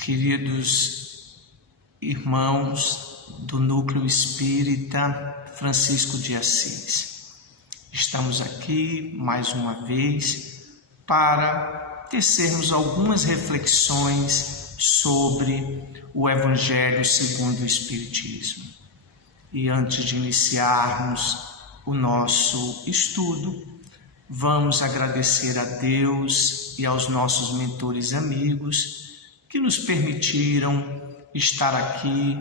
queridos irmãos do Núcleo Espírita Francisco de Assis. Estamos aqui mais uma vez para tecermos algumas reflexões sobre o Evangelho segundo o Espiritismo. E antes de iniciarmos o nosso estudo, vamos agradecer a Deus e aos nossos mentores amigos que nos permitiram estar aqui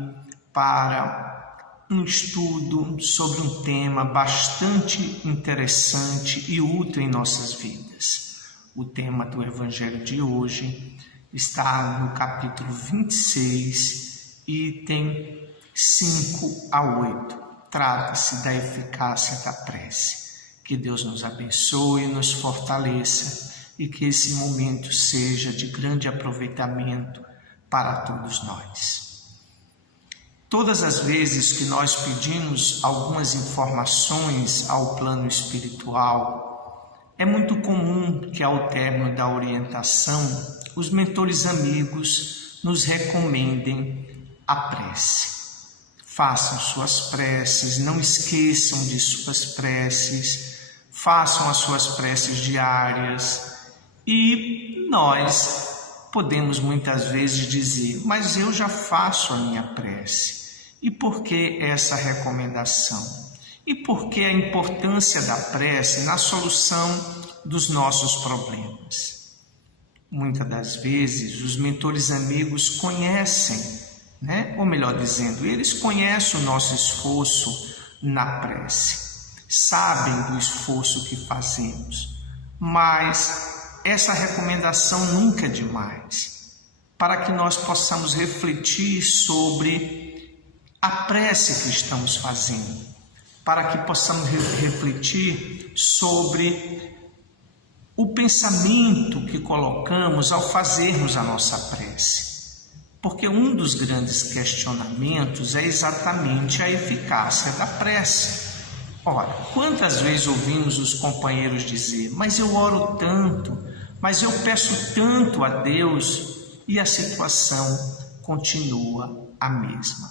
para um estudo sobre um tema bastante interessante e útil em nossas vidas. O tema do Evangelho de hoje está no capítulo 26, item 5 a 8. Trata-se da eficácia da prece. Que Deus nos abençoe e nos fortaleça e que esse momento seja de grande aproveitamento para todos nós. Todas as vezes que nós pedimos algumas informações ao plano espiritual, é muito comum que ao término da orientação, os mentores amigos nos recomendem a prece. Façam suas preces, não esqueçam de suas preces, façam as suas preces diárias. E nós podemos muitas vezes dizer, mas eu já faço a minha prece. E por que essa recomendação? E por que a importância da prece na solução dos nossos problemas? Muitas das vezes os mentores amigos conhecem, ou melhor dizendo, eles conhecem o nosso esforço na prece, sabem do esforço que fazemos, mas essa recomendação nunca é demais, para que nós possamos refletir sobre a prece que estamos fazendo, para que possamos refletir sobre o pensamento que colocamos ao fazermos a nossa prece. Porque um dos grandes questionamentos é exatamente a eficácia da prece. Ora, quantas vezes ouvimos os companheiros dizer, mas eu oro tanto, mas eu peço tanto a Deus e a situação continua a mesma.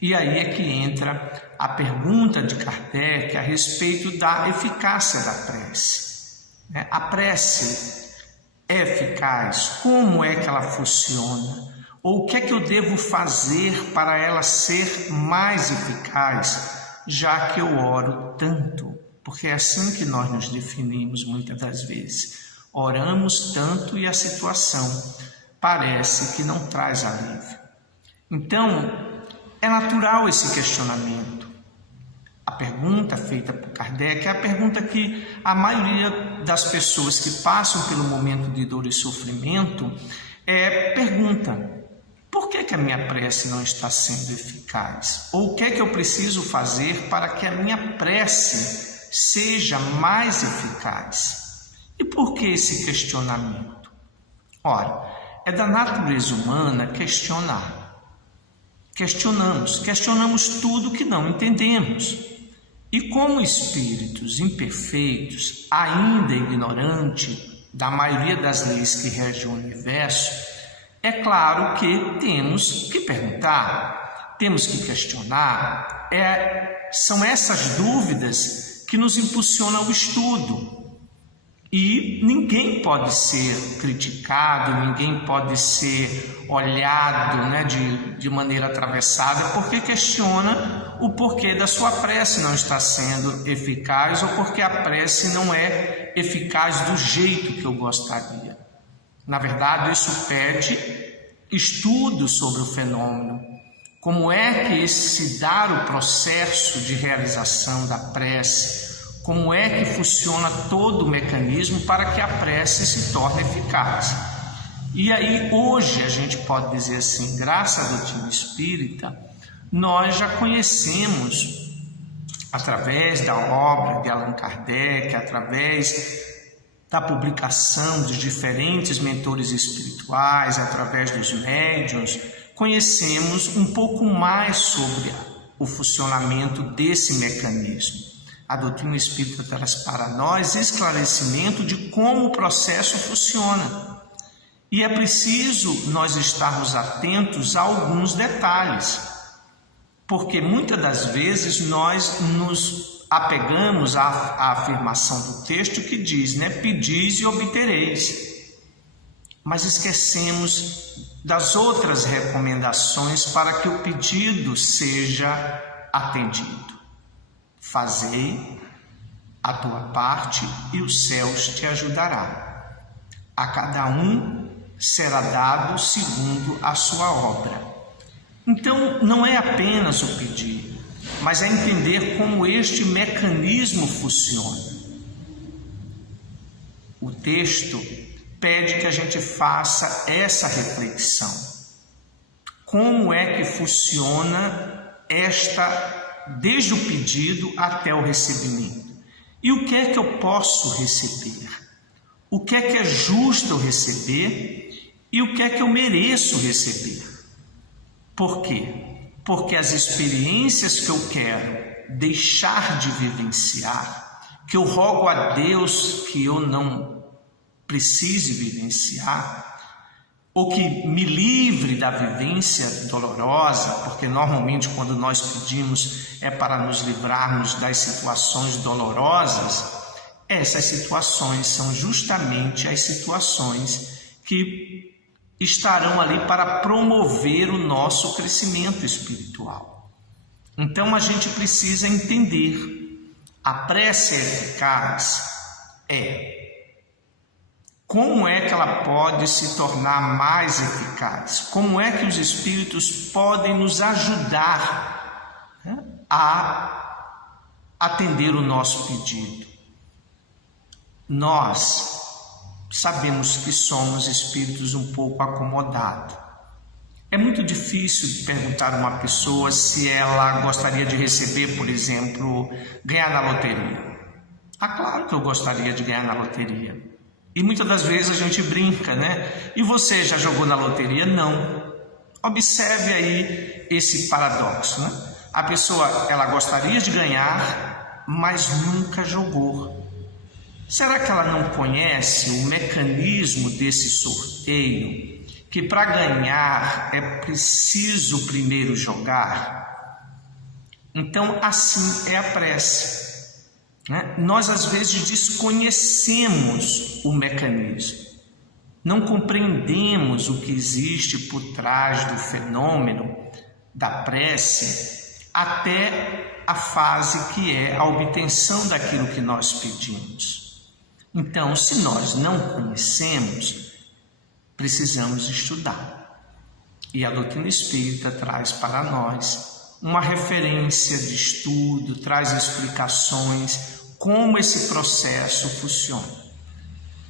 E aí é que entra a pergunta de Kardec a respeito da eficácia da prece. A prece é eficaz? Como é que ela funciona? Ou o que é que eu devo fazer para ela ser mais eficaz, já que eu oro tanto? Porque é assim que nós nos definimos muitas das vezes. Oramos tanto e a situação parece que não traz alívio. Então, é natural esse questionamento. A pergunta feita por Kardec é a pergunta que a maioria das pessoas que passam pelo momento de dor e sofrimento pergunta: por que a minha prece não está sendo eficaz? Ou o que é que eu preciso fazer para que a minha prece seja mais eficaz? E por que esse questionamento? Ora, é da natureza humana questionar. Questionamos tudo que não entendemos. E como espíritos imperfeitos, ainda ignorantes da maioria das leis que regem o universo, é claro que temos que perguntar, temos que questionar. São essas dúvidas que nos impulsionam ao estudo. E ninguém pode ser criticado, ninguém pode ser olhado de maneira atravessada porque questiona o porquê da sua prece não está sendo eficaz ou porque a prece não é eficaz do jeito que eu gostaria. Na verdade, isso pede estudo sobre o fenômeno. Como é que se dá o processo de realização da prece? Como é que funciona todo o mecanismo para que a prece se torne eficaz? E aí, hoje, a gente pode dizer assim, graças à doutrina espírita, nós já conhecemos, através da obra de Allan Kardec, através da publicação dos diferentes mentores espirituais, através dos médiuns, conhecemos um pouco mais sobre o funcionamento desse mecanismo. A doutrina espírita traz para nós esclarecimento de como o processo funciona. E é preciso nós estarmos atentos a alguns detalhes, porque muitas das vezes nós nos apegamos à afirmação do texto que diz, né? Pedis e obtereis. Mas esquecemos das outras recomendações para que o pedido seja atendido. Fazei a tua parte e os céus te ajudará. A cada um será dado segundo a sua obra. Então, não é apenas o pedir, mas é entender como este mecanismo funciona. O texto pede que a gente faça essa reflexão. Como é que funciona desde o pedido até o recebimento? E o que é que eu posso receber? O que é justo eu receber? E o que é que eu mereço receber? Por quê? Porque as experiências que eu quero deixar de vivenciar, que eu rogo a Deus que eu não precise vivenciar, ou que me livre da vivência dolorosa, porque normalmente quando nós pedimos é para nos livrarmos das situações dolorosas, essas situações são justamente as situações que estarão ali para promover o nosso crescimento espiritual. Então a gente precisa entender, a prece eficaz como é que ela pode se tornar mais eficaz? Como é que os Espíritos podem nos ajudar, né, a atender o nosso pedido? Nós sabemos que somos espíritos um pouco acomodados. É muito difícil perguntar a uma pessoa se ela gostaria de receber, por exemplo, ganhar na loteria. Ah, claro que eu gostaria de ganhar na loteria. E muitas das vezes a gente brinca, né? E você já jogou na loteria? Não. Observe aí esse paradoxo, né? A pessoa, ela gostaria de ganhar, mas nunca jogou. Será que ela não conhece o mecanismo desse sorteio? Que para ganhar é preciso primeiro jogar? Então, assim é a prece. Nós às vezes desconhecemos o mecanismo, não compreendemos o que existe por trás do fenômeno da prece até a fase que é a obtenção daquilo que nós pedimos. Então, se nós não conhecemos, precisamos estudar. E a doutrina espírita traz para nós uma referência de estudo, traz explicações como esse processo funciona.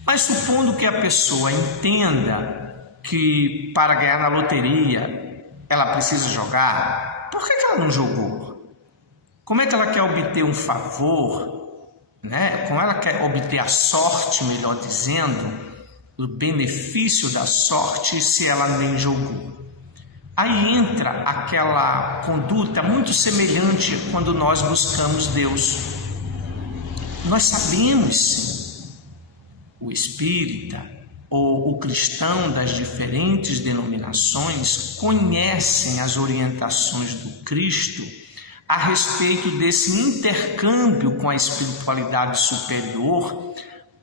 Mas supondo que a pessoa entenda que para ganhar na loteria ela precisa jogar, por que ela não jogou? Como é que ela quer obter um favor, né? Como ela quer obter a sorte, melhor dizendo, o benefício da sorte, se ela nem jogou? Aí entra aquela conduta muito semelhante quando nós buscamos Deus. Nós sabemos, o espírita ou o cristão das diferentes denominações conhecem as orientações do Cristo a respeito desse intercâmbio com a espiritualidade superior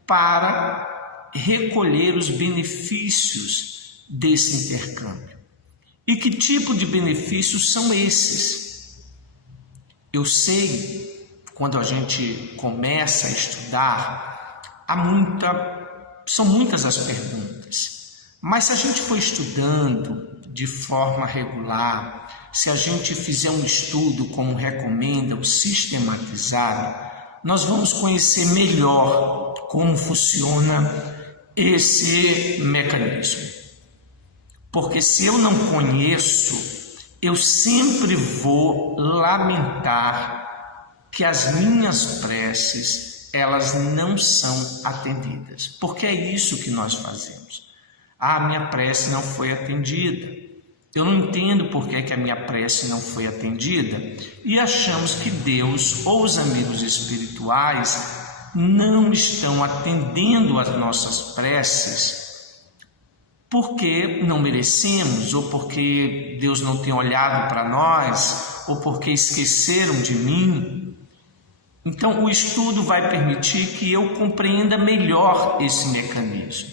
para recolher os benefícios desse intercâmbio. E que tipo de benefícios são esses? Eu sei, quando a gente começa a estudar, são muitas as perguntas. Mas se a gente for estudando de forma regular, se a gente fizer um estudo como recomenda, o sistematizado, nós vamos conhecer melhor como funciona esse mecanismo. Porque se eu não conheço, eu sempre vou lamentar que as minhas preces, elas não são atendidas. Porque é isso que nós fazemos. Ah, minha prece não foi atendida. Eu não entendo por que a minha prece não foi atendida. E achamos que Deus ou os amigos espirituais não estão atendendo as nossas preces porque não merecemos, ou porque Deus não tem olhado para nós, ou porque esqueceram de mim. Então, o estudo vai permitir que eu compreenda melhor esse mecanismo.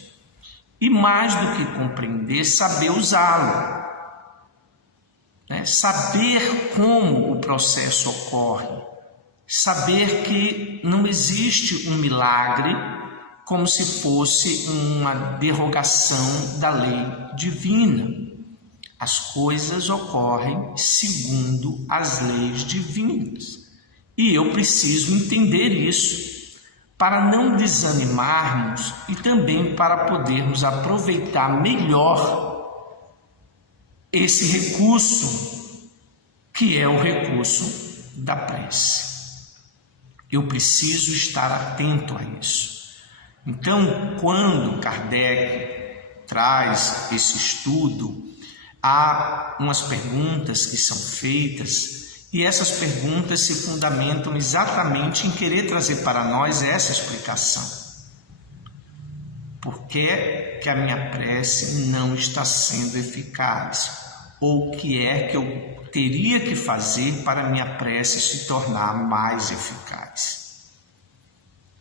E mais do que compreender, saber usá-lo. Saber como o processo ocorre. Saber que não existe um milagre como se fosse uma derrogação da lei divina. As coisas ocorrem segundo as leis divinas. E eu preciso entender isso para não desanimarmos e também para podermos aproveitar melhor esse recurso, que é o recurso da prece. Eu preciso estar atento a isso. Então, quando Kardec traz esse estudo, há umas perguntas que são feitas e essas perguntas se fundamentam exatamente em querer trazer para nós essa explicação. Por que que a minha prece não está sendo eficaz? Ou o que é que eu teria que fazer para a minha prece se tornar mais eficaz?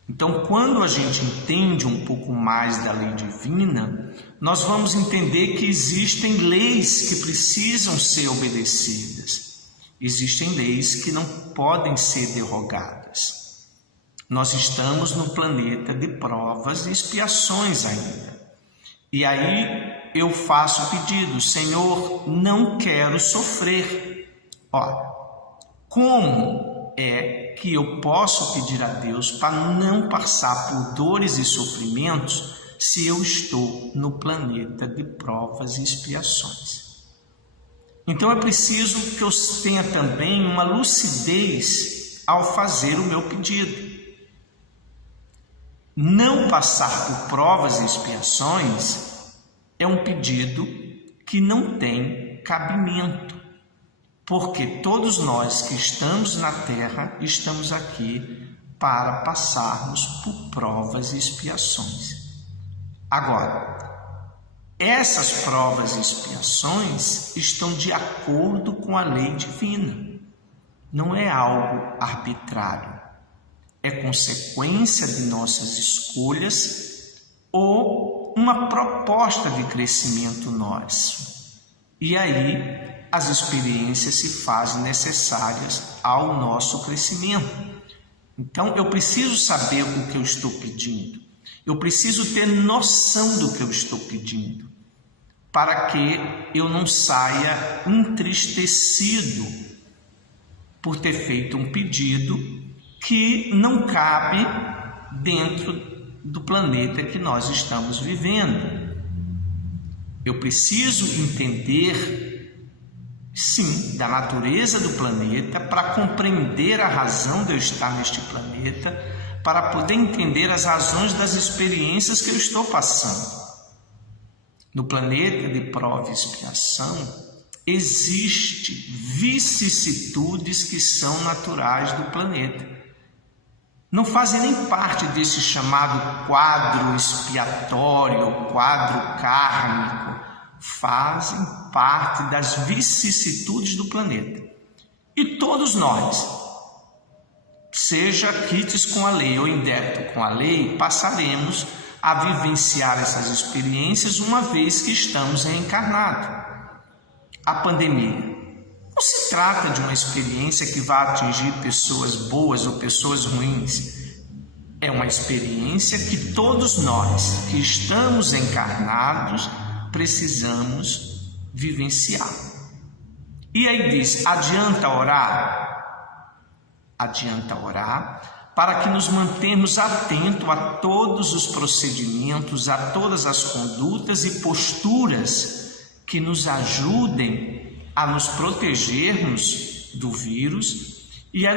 Então, quando a gente entende um pouco mais da lei divina, nós vamos entender que existem leis que precisam ser obedecidas. Existem leis que não podem ser derrogadas. Nós estamos no planeta de provas e expiações ainda. E aí eu faço o pedido: Senhor, não quero sofrer. Ora, como é que eu posso pedir a Deus para não passar por dores e sofrimentos se eu estou no planeta de provas e expiações? Então é preciso que eu tenha também uma lucidez ao fazer o meu pedido. Não passar por provas e expiações é um pedido que não tem cabimento. Porque todos nós que estamos na Terra, estamos aqui para passarmos por provas e expiações. Agora, essas provas e expiações estão de acordo com a lei divina. Não é algo arbitrário. É consequência de nossas escolhas ou uma proposta de crescimento nosso. E aí, as experiências se fazem necessárias ao nosso crescimento. Então, eu preciso saber o que eu estou pedindo. Eu preciso ter noção do que eu estou pedindo, para que eu não saia entristecido por ter feito um pedido que não cabe dentro do planeta que nós estamos vivendo. Eu preciso entender, sim, da natureza do planeta, para compreender a razão de eu estar neste planeta, para poder entender as razões das experiências que eu estou passando. No planeta de prova e expiação, existem vicissitudes que são naturais do planeta. Não fazem nem parte desse chamado quadro expiatório, quadro kármico, fazem parte das vicissitudes do planeta. E todos nós, seja quites com a lei ou em débito com a lei, passaremos a vivenciar essas experiências uma vez que estamos reencarnados. A pandemia não se trata de uma experiência que vai atingir pessoas boas ou pessoas ruins. É uma experiência que todos nós que estamos encarnados precisamos vivenciar. E aí diz: adianta orar? Adianta orar para que nos mantermos atentos a todos os procedimentos, a todas as condutas e posturas que nos ajudem a nos protegermos do vírus e a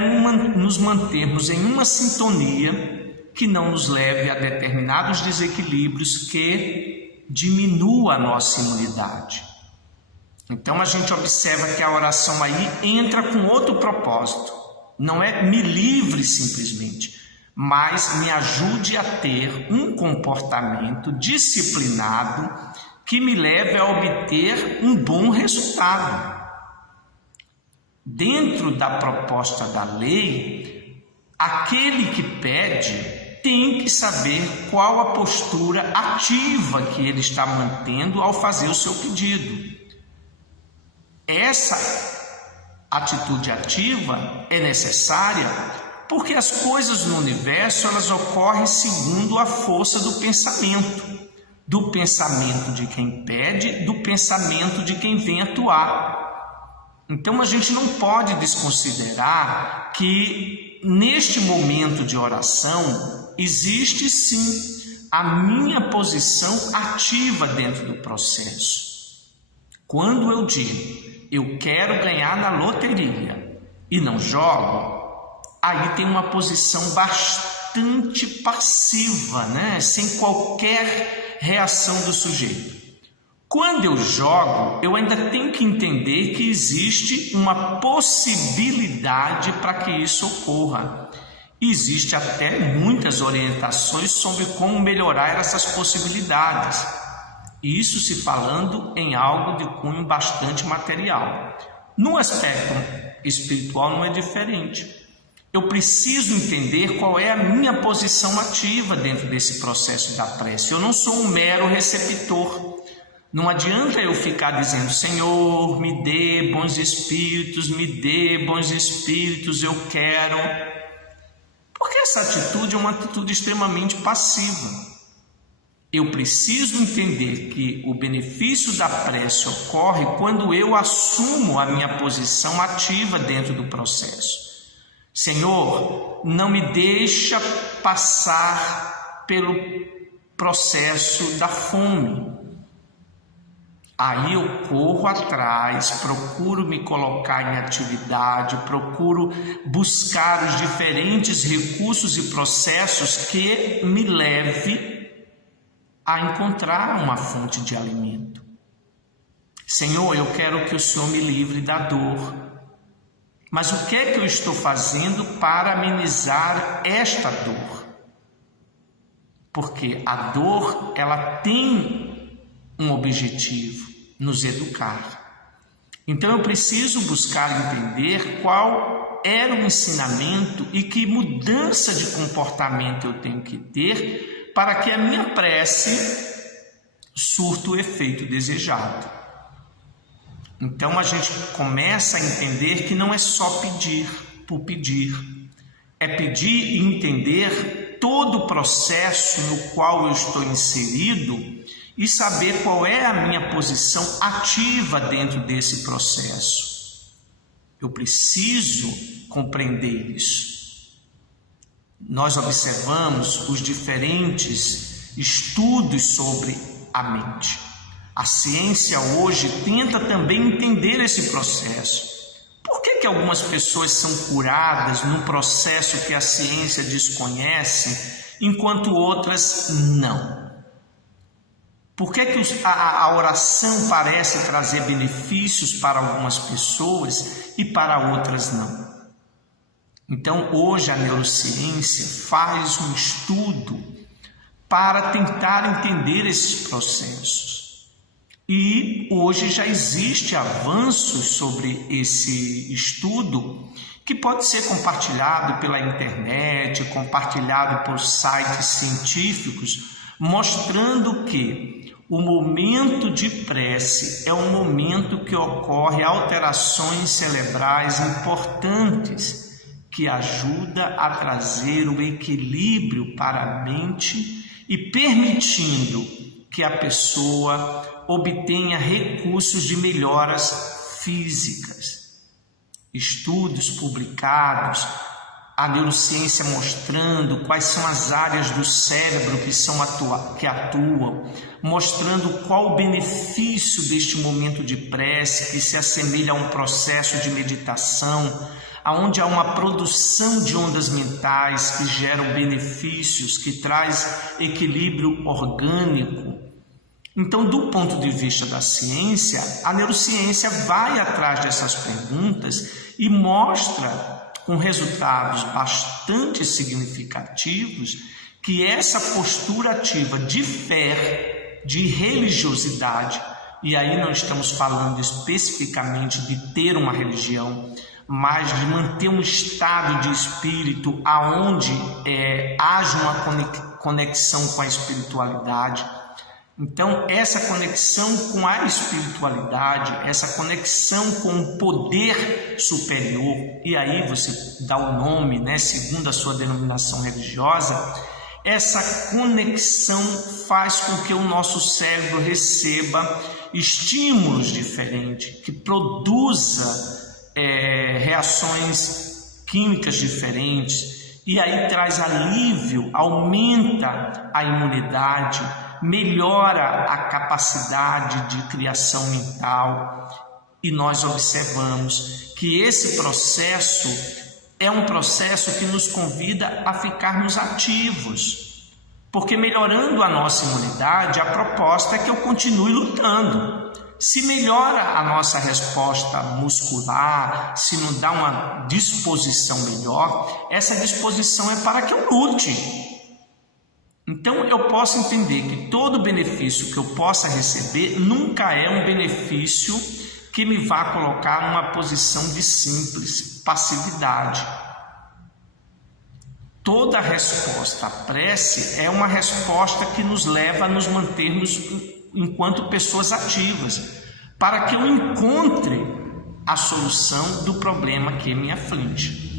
nos mantermos em uma sintonia que não nos leve a determinados desequilíbrios que diminua a nossa imunidade. Então a gente observa que a oração aí entra com outro propósito. Não é me livre simplesmente, mas me ajude a ter um comportamento disciplinado que me leve a obter um bom resultado. Dentro da proposta da lei, aquele que pede tem que saber qual a postura ativa que ele está mantendo ao fazer o seu pedido. Essa atitude ativa é necessária porque as coisas no universo elas ocorrem segundo a força do pensamento de quem pede, do pensamento de quem vem atuar. Então a gente não pode desconsiderar que neste momento de oração existe sim a minha posição ativa dentro do processo. Quando eu digo eu quero ganhar na loteria e não jogo, aí tem uma posição bastante passiva, né? Sem qualquer reação do sujeito. Quando eu jogo, eu ainda tenho que entender que existe uma possibilidade para que isso ocorra. Existe até muitas orientações sobre como melhorar essas possibilidades. Isso se falando em algo de cunho bastante material. No aspecto espiritual não é diferente. Eu preciso entender qual é a minha posição ativa dentro desse processo da prece. Eu não sou um mero receptor. Não adianta eu ficar dizendo, Senhor, me dê bons espíritos, eu quero. Porque essa atitude é uma atitude extremamente passiva. Eu preciso entender que o benefício da prece ocorre quando eu assumo a minha posição ativa dentro do processo. Senhor, não me deixa passar pelo processo da fome. Aí eu corro atrás, procuro me colocar em atividade, procuro buscar os diferentes recursos e processos que me leve a encontrar uma fonte de alimento. Senhor, eu quero que o Senhor me livre da dor. Mas o que é que eu estou fazendo para amenizar esta dor? Porque a dor, ela tem um objetivo, nos educar. Então eu preciso buscar entender qual era o ensinamento e que mudança de comportamento eu tenho que ter para que a minha prece surta o efeito desejado. Então a gente começa a entender que não é só pedir por pedir, é pedir e entender todo o processo no qual eu estou inserido e saber qual é a minha posição ativa dentro desse processo. Eu preciso compreender isso. Nós observamos os diferentes estudos sobre a mente. A ciência hoje tenta também entender esse processo. Por que algumas pessoas são curadas num processo que a ciência desconhece, enquanto outras não? Por que a oração parece trazer benefícios para algumas pessoas e para outras não? Então, hoje a neurociência faz um estudo para tentar entender esses processos. E hoje já existe avanços sobre esse estudo que pode ser compartilhado pela internet, compartilhado por sites científicos, mostrando que o momento de prece é um momento que ocorre alterações cerebrais importantes que ajuda a trazer o equilíbrio para a mente e permitindo que a pessoa obtenha recursos de melhoras físicas. Estudos publicados, a neurociência mostrando quais são as áreas do cérebro que atuam, mostrando qual o benefício deste momento de prece, que se assemelha a um processo de meditação, onde há uma produção de ondas mentais que geram benefícios, que traz equilíbrio orgânico. Então, do ponto de vista da ciência, a neurociência vai atrás dessas perguntas e mostra, com resultados bastante significativos, que essa postura ativa de fé de religiosidade. E aí não estamos falando especificamente de ter uma religião, mas de manter um estado de espírito aonde haja uma conexão com a espiritualidade. Então, essa conexão com a espiritualidade, essa conexão com o poder superior, e aí você dá o nome, né, segundo a sua denominação religiosa, essa conexão faz com que o nosso cérebro receba estímulos diferentes, que produza reações químicas diferentes, e aí traz alívio, aumenta a imunidade, melhora a capacidade de criação mental. E nós observamos que esse processo é um processo que nos convida a ficarmos ativos, porque melhorando a nossa imunidade, a proposta é que eu continue lutando. Se melhora a nossa resposta muscular, se nos dá uma disposição melhor, essa disposição é para que eu lute. Então eu posso entender que todo benefício que eu possa receber nunca é um benefício que me vá colocar numa posição de simples passividade. Toda resposta à prece é uma resposta que nos leva a nos mantermos enquanto pessoas ativas, para que eu encontre a solução do problema que me aflige.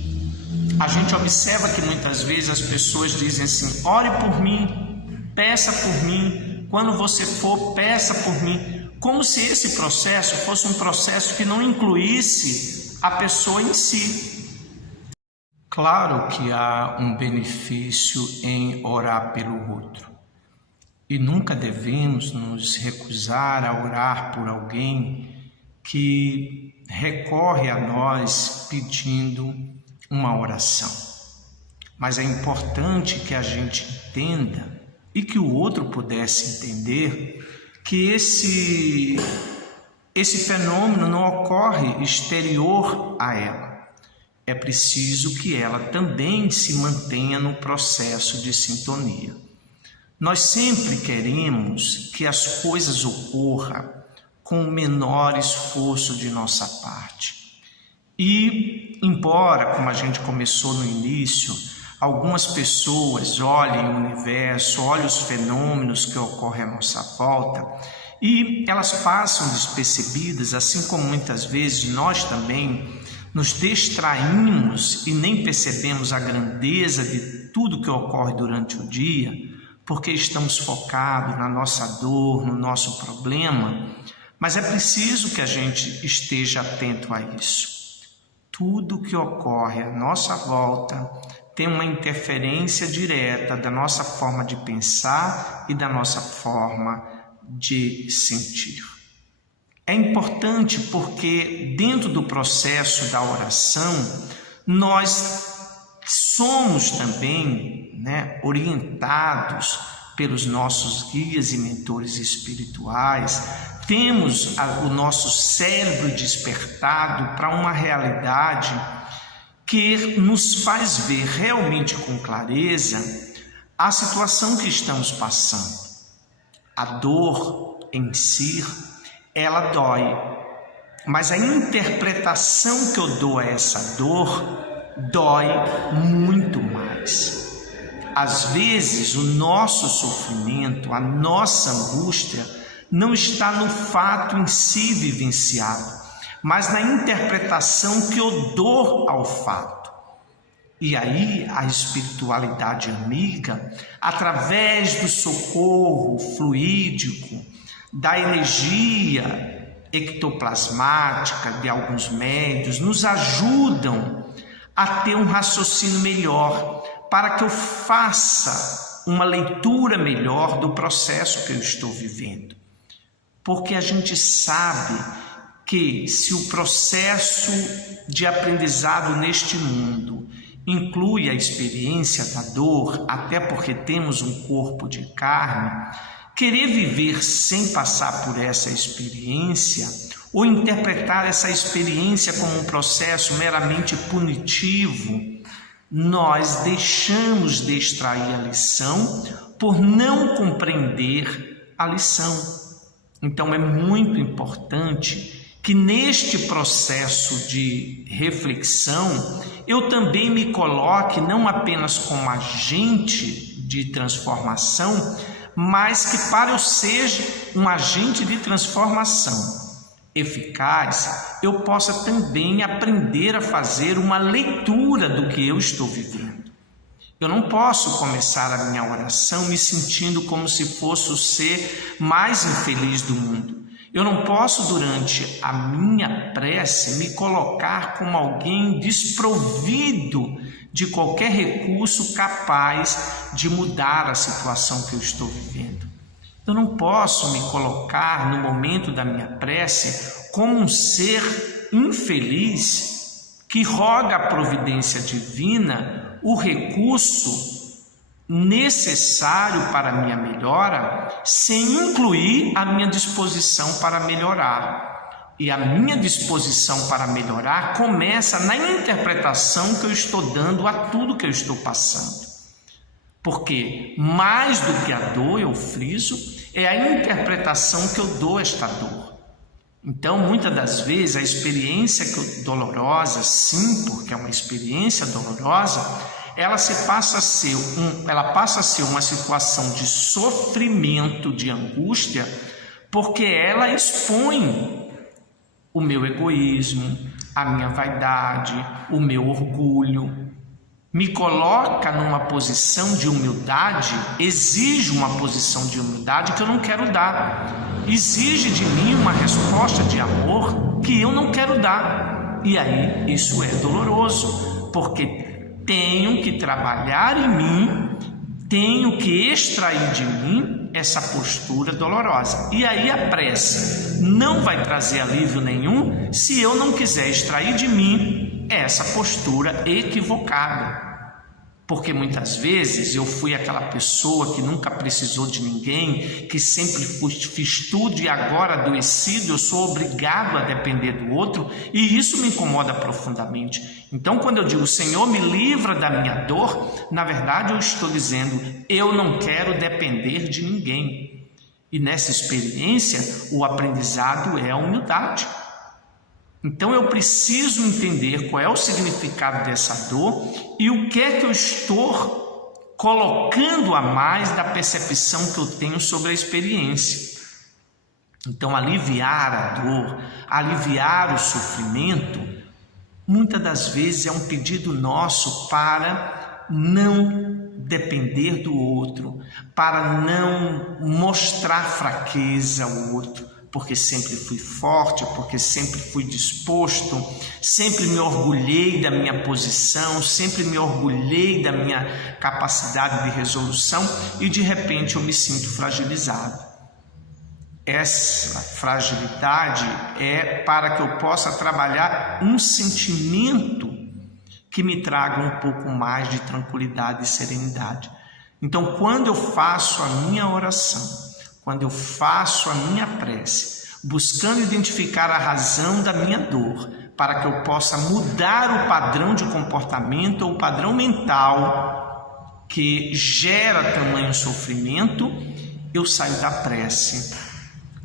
A gente observa que muitas vezes as pessoas dizem assim: ore por mim, peça por mim, quando você for, peça por mim, como se esse processo fosse um processo que não incluísse a pessoa em si. Claro que há um benefício em orar pelo outro. E nunca devemos nos recusar a orar por alguém que recorre a nós pedindo uma oração. Mas é importante que a gente entenda e que o outro pudesse entender que esse fenômeno não ocorre exterior a ela. É preciso que ela também se mantenha no processo de sintonia. Nós sempre queremos que as coisas ocorram com o menor esforço de nossa parte. E, embora, como a gente começou no início, algumas pessoas olhem o universo, olhem os fenômenos que ocorrem à nossa volta, e elas passam despercebidas, assim como muitas vezes nós também nos distraímos e nem percebemos a grandeza de tudo que ocorre durante o dia, porque estamos focados na nossa dor, no nosso problema, mas é preciso que a gente esteja atento a isso. Tudo que ocorre à nossa volta tem uma interferência direta da nossa forma de pensar e da nossa forma de sentir. É importante porque dentro do processo da oração, nós somos também orientados pelos nossos guias e mentores espirituais, temos o nosso cérebro despertado para uma realidade que nos faz ver realmente com clareza a situação que estamos passando. A dor em si, ela dói, mas a interpretação que eu dou a essa dor dói muito mais. Às vezes o nosso sofrimento, a nossa angústia não está no fato em si vivenciado, mas na interpretação que eu dou ao fato. E aí a espiritualidade amiga, através do socorro fluídico, da energia ectoplasmática de alguns médiuns, nos ajudam a ter um raciocínio melhor, para que eu faça uma leitura melhor do processo que eu estou vivendo. Porque a gente sabe que se o processo de aprendizado neste mundo inclui a experiência da dor, até porque temos um corpo de carne, querer viver sem passar por essa experiência ou interpretar essa experiência como um processo meramente punitivo, nós deixamos de extrair a lição por não compreender a lição. Então é muito importante que neste processo de reflexão eu também me coloque não apenas como agente de transformação, mas que para eu seja um agente de transformação eficaz, eu possa também aprender a fazer uma leitura do que eu estou vivendo. Eu não posso começar a minha oração me sentindo como se fosse o ser mais infeliz do mundo. Eu não posso, durante a minha prece, me colocar como alguém desprovido de qualquer recurso capaz de mudar a situação que eu estou vivendo. Eu não posso me colocar no momento da minha prece como um ser infeliz que roga à providência divina o recurso necessário para a minha melhora, sem incluir a minha disposição para melhorar. E a minha disposição para melhorar começa na interpretação que eu estou dando a tudo que eu estou passando. Porque mais do que a dor, eu friso, é a interpretação que eu dou a esta dor. Então, muitas das vezes, a experiência dolorosa, sim, porque é uma experiência dolorosa, ela passa a ser uma situação de sofrimento, de angústia, porque ela expõe o meu egoísmo, a minha vaidade, o meu orgulho, me coloca numa posição de humildade, exige uma posição de humildade que eu não quero dar, exige de mim uma resposta de amor que eu não quero dar, e aí isso é doloroso, porque tenho que trabalhar em mim, tenho que extrair de mim essa postura dolorosa, e aí a prece não vai trazer alívio nenhum se eu não quiser extrair de mim essa postura equivocada. Porque muitas vezes eu fui aquela pessoa que nunca precisou de ninguém, que sempre fiz tudo e agora adoecido eu sou obrigado a depender do outro, e isso me incomoda profundamente. Então, quando eu digo Senhor, me livra da minha dor, na verdade eu estou dizendo eu não quero depender de ninguém. E nessa experiência o aprendizado é a humildade. Então eu preciso entender qual é o significado dessa dor e o que é que eu estou colocando a mais da percepção que eu tenho sobre a experiência. Então aliviar a dor, aliviar o sofrimento, muitas das vezes é um pedido nosso para não depender do outro, para não mostrar fraqueza ao outro, porque sempre fui forte, porque sempre fui disposto, sempre me orgulhei da minha posição, sempre me orgulhei da minha capacidade de resolução e de repente eu me sinto fragilizado. Essa fragilidade é para que eu possa trabalhar um sentimento que me traga um pouco mais de tranquilidade e serenidade. Então, quando eu faço a minha oração, quando eu faço a minha prece, buscando identificar a razão da minha dor, para que eu possa mudar o padrão de comportamento ou o padrão mental que gera tamanho sofrimento, eu saio da prece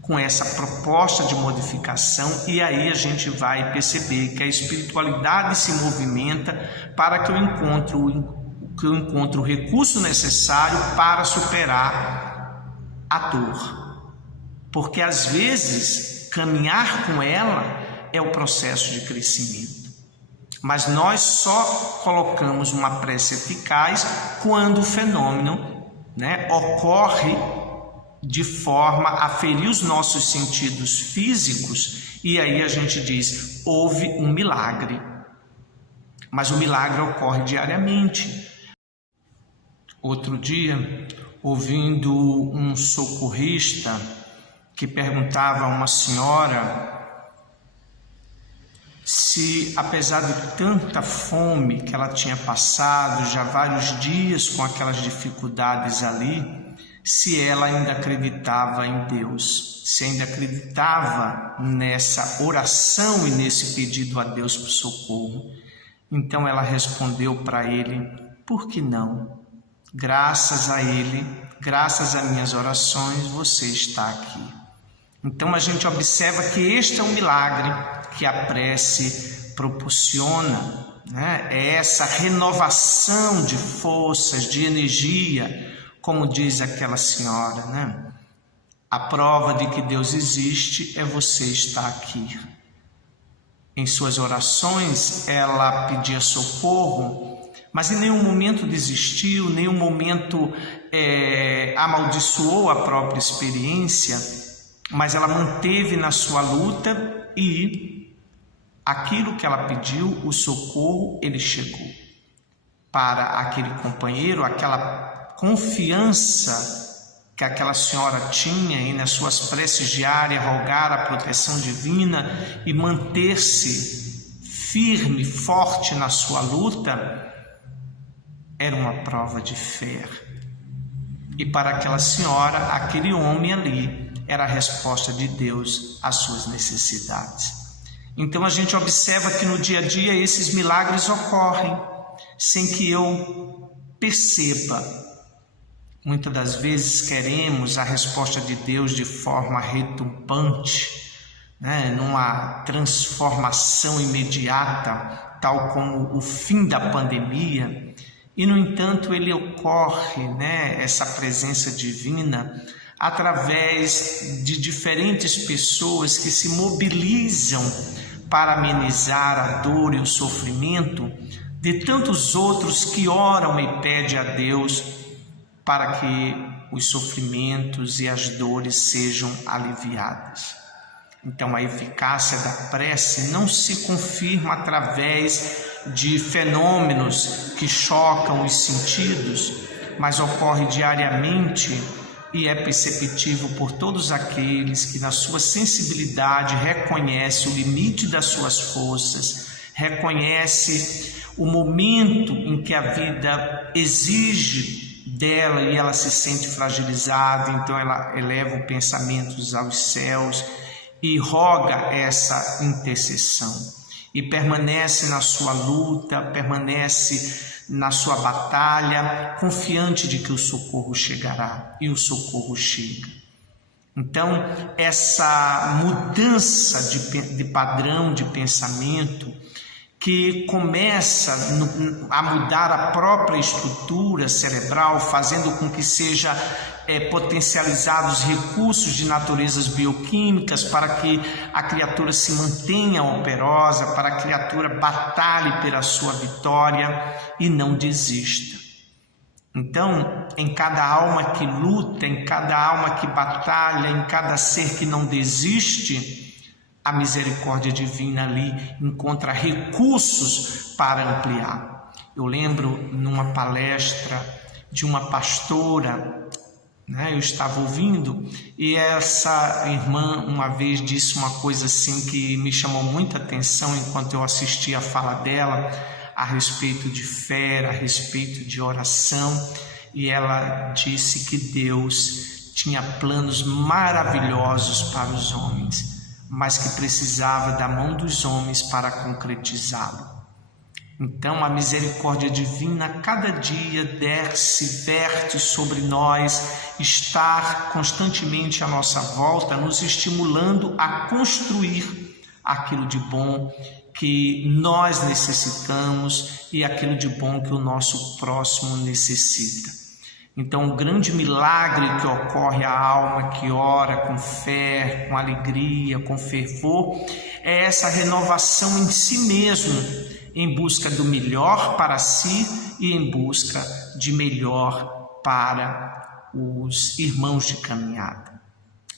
com essa proposta de modificação, e aí a gente vai perceber que a espiritualidade se movimenta para que eu encontre o recurso necessário para superar a dor, porque às vezes caminhar com ela é o processo de crescimento, mas nós só colocamos uma prece eficaz quando o fenômeno, ocorre de forma a ferir os nossos sentidos físicos, e aí a gente diz, houve um milagre, mas o milagre ocorre diariamente. Outro dia, ouvindo um socorrista que perguntava a uma senhora se, apesar de tanta fome que ela tinha passado, já vários dias com aquelas dificuldades ali, se ela ainda acreditava em Deus, se ainda acreditava nessa oração e nesse pedido a Deus por socorro. Então ela respondeu para ele, por que não? Graças a Ele, graças às minhas orações, você está aqui. Então a gente observa que este é um milagre que a prece proporciona, né? É essa renovação de forças, de energia, como diz aquela senhora, né? A prova de que Deus existe é você estar aqui. Em suas orações, ela pedia socorro, mas em nenhum momento desistiu, em nenhum momento amaldiçoou a própria experiência, mas ela manteve na sua luta e aquilo que ela pediu, o socorro, ele chegou. Para aquele companheiro, aquela confiança que aquela senhora tinha e nas suas preces diárias rogar a proteção divina e manter-se firme, forte na sua luta, era uma prova de fé. E para aquela senhora, aquele homem ali, era a resposta de Deus às suas necessidades. Então a gente observa que no dia a dia esses milagres ocorrem sem que eu perceba. Muitas das vezes queremos a resposta de Deus de forma retumbante, né? Numa transformação imediata, tal como o fim da pandemia. E, no entanto, ele ocorre, né? Essa presença divina, através de diferentes pessoas que se mobilizam para amenizar a dor e o sofrimento de tantos outros que oram e pedem a Deus para que os sofrimentos e as dores sejam aliviadas. Então, a eficácia da prece não se confirma através de fenômenos que chocam os sentidos, mas ocorre diariamente e é perceptível por todos aqueles que, na sua sensibilidade, reconhecem o limite das suas forças, reconhece o momento em que a vida exige dela e ela se sente fragilizada, então ela eleva os pensamentos aos céus e roga essa intercessão e permanece na sua luta, permanece na sua batalha, confiante de que o socorro chegará, e o socorro chega. Então, essa mudança de padrão de pensamento que começa a mudar a própria estrutura cerebral, fazendo com que seja potencializados recursos de naturezas bioquímicas para que a criatura se mantenha operosa, para a criatura batalhe pela sua vitória e não desista. Então, em cada alma que luta, em cada alma que batalha, em cada ser que não desiste, a misericórdia divina ali encontra recursos para ampliar. Eu lembro numa palestra de uma pastora, né, eu estava ouvindo, e essa irmã uma vez disse uma coisa assim que me chamou muita atenção enquanto eu assistia a fala dela a respeito de fé, a respeito de oração, e ela disse que Deus tinha planos maravilhosos para os homens, mas que precisava da mão dos homens para concretizá-lo. Então a misericórdia divina cada dia desce, verte sobre nós, está constantemente à nossa volta, nos estimulando a construir aquilo de bom que nós necessitamos e aquilo de bom que o nosso próximo necessita. Então, o grande milagre que ocorre à alma que ora com fé, com alegria, com fervor, é essa renovação em si mesmo, em busca do melhor para si e em busca de melhor para os irmãos de caminhada.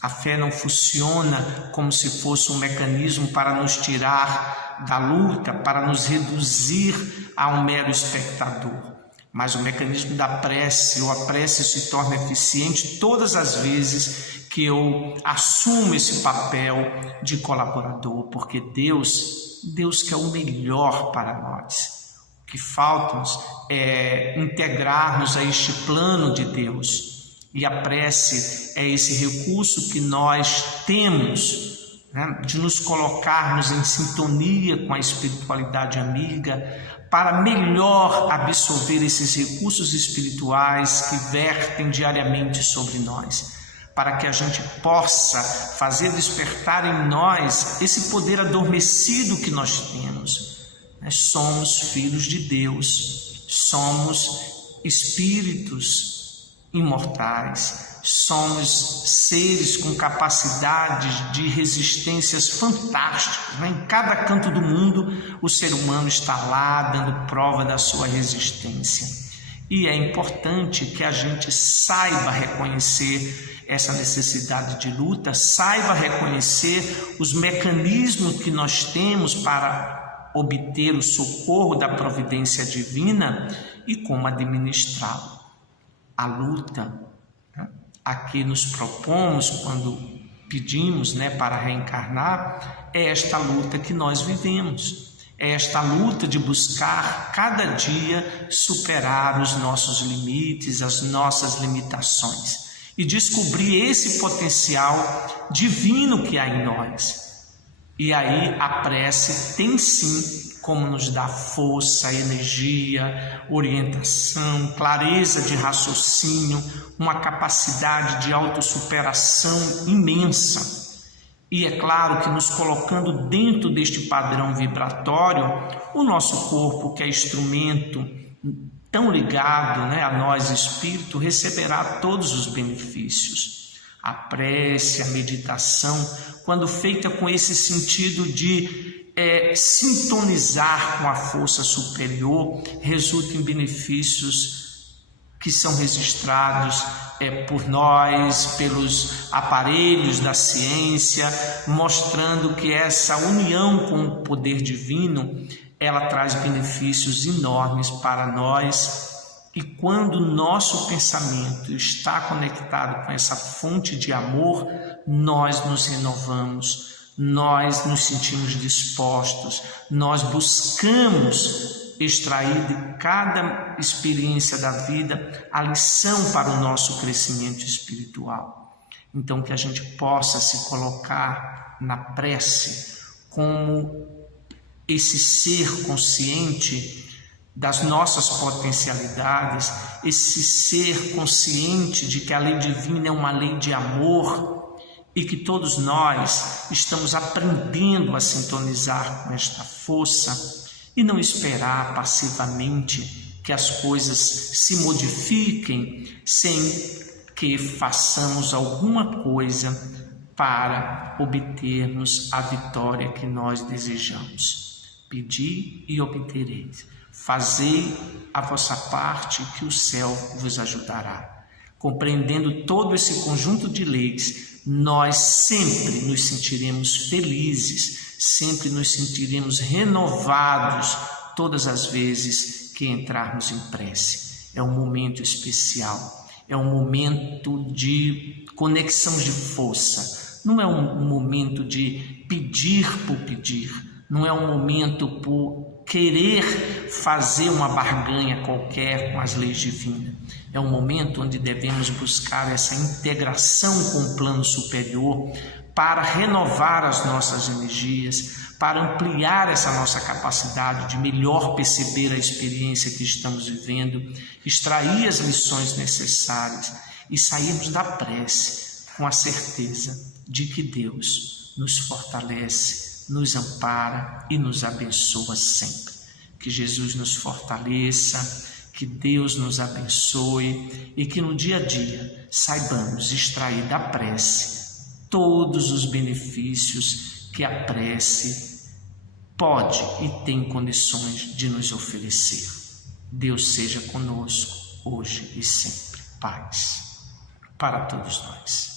A fé não funciona como se fosse um mecanismo para nos tirar da luta, para nos reduzir a um mero espectador. Mas o mecanismo da prece, ou a prece se torna eficiente todas as vezes que eu assumo esse papel de colaborador, porque Deus quer o melhor para nós. O que falta-nos é integrar-nos a este plano de Deus. E a prece é esse recurso que nós temos né, de nos colocarmos em sintonia com a espiritualidade amiga, para melhor absorver esses recursos espirituais que vertem diariamente sobre nós, para que a gente possa fazer despertar em nós esse poder adormecido que nós temos. Nós somos filhos de Deus, somos espíritos imortais, somos seres com capacidades de resistências fantásticas, né? Em cada canto do mundo o ser humano está lá dando prova da sua resistência. E é importante que a gente saiba reconhecer essa necessidade de luta, saiba reconhecer os mecanismos que nós temos para obter o socorro da providência divina e como administrá-lo. A luta a que nos propomos quando pedimos, né, para reencarnar, é esta luta que nós vivemos. É esta luta de buscar cada dia superar os nossos limites, as nossas limitações e descobrir esse potencial divino que há em nós. E aí a prece tem sim como nos dar força, energia, orientação, clareza de raciocínio, uma capacidade de autossuperação imensa. E é claro que nos colocando dentro deste padrão vibratório, o nosso corpo, que é instrumento tão ligado, né, a nós, espírito, receberá todos os benefícios. A prece, a meditação, quando feita com esse sentido de sintonizar com a força superior, resulta em benefícios que são registrados por nós, pelos aparelhos da ciência, mostrando que essa união com o poder divino, ela traz benefícios enormes para nós. E quando o nosso pensamento está conectado com essa fonte de amor, nós nos renovamos, nós nos sentimos dispostos, nós buscamos extrair de cada experiência da vida a lição para o nosso crescimento espiritual. Então, que a gente possa se colocar na prece como esse ser consciente das nossas potencialidades, esse ser consciente de que a lei divina é uma lei de amor e que todos nós estamos aprendendo a sintonizar com esta força e não esperar passivamente que as coisas se modifiquem sem que façamos alguma coisa para obtermos a vitória que nós desejamos. Pedi e obtereis. Fazei a vossa parte, que o céu vos ajudará. Compreendendo todo esse conjunto de leis, nós sempre nos sentiremos felizes, sempre nos sentiremos renovados todas as vezes que entrarmos em prece. É um momento especial, é um momento de conexão de força, não é um momento de pedir por pedir, não é um momento por querer fazer uma barganha qualquer com as leis divinas. É um momento onde devemos buscar essa integração com o plano superior para renovar as nossas energias, para ampliar essa nossa capacidade de melhor perceber a experiência que estamos vivendo, extrair as lições necessárias e sairmos da prece com a certeza de que Deus nos fortalece, nos ampara e nos abençoa sempre. Que Jesus nos fortaleça, que Deus nos abençoe e que no dia a dia saibamos extrair da prece todos os benefícios que a prece pode e tem condições de nos oferecer. Deus seja conosco hoje e sempre. Paz para todos nós.